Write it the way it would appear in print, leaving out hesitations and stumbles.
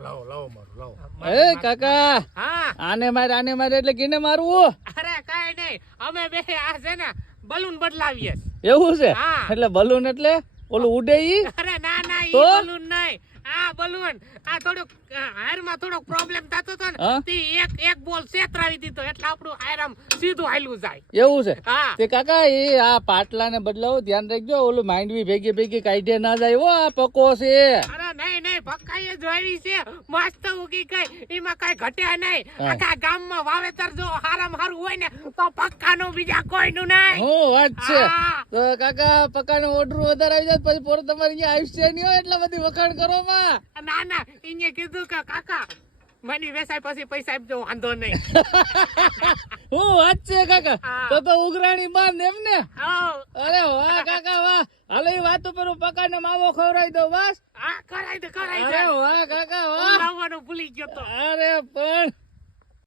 એ કાકા આને મારે એટલે કેને મારવું? અરે કાઈ નહીં, અમે બે આ છે ને બલૂન બદલાવીએ. એવું છે? એટલે બલૂન એટલે ઓલું ઉડે ઈ? અરે ના ઈ બલૂન નહીં, આ બલૂન આ થોડુંક હારમાં થોડોક પ્રોબ્લેમ થતો હતો ને તે એક બોલ છેતરાવી દીધો એટલે આપણું હારામ સીધું હાલ્યું જાય. એવું છે? તે કાકા એ આ પાટલાને બદલાવો, ધ્યાન રાખજો, ઓલું માંડવી ભેગી કાઢે ના જાય. હો આ પકો છે. અરે નહીં પક્કાએ જોઈ છે, મસ્ત ઉગી ગઈ, એમાં કઈ ઘટ્યા નહીં. આખા ગામમાં વાવેતર જો હારામ હારું હોય ને તો પક્કાનું બીજા કોઈનું નહીં. હો વાત છે. તો કાકા પક્કાનું ઓર્ડર વધારે આવી જાય પછી પોર તમારી અહીંયા આયુષ્ય નહીં હોય એટલે બધી વખાણ કરો માં. ના એને કીધું કે કાકા મની વેસાય પછી પૈસા આપજો, વાંધો નહીં. હું વાત છે કાકા, તો ઉઘરાણી બાંધ એમ ને? અરે વાહ કાકા વાહ. હાલો એ વાત ઉપર પકાને માવો ખવડાવી દો બસ. કરાઈ દે. અરે વાહ કાકા વાહ. લાવવાનું ભૂલી ગયો તો. અરે પણ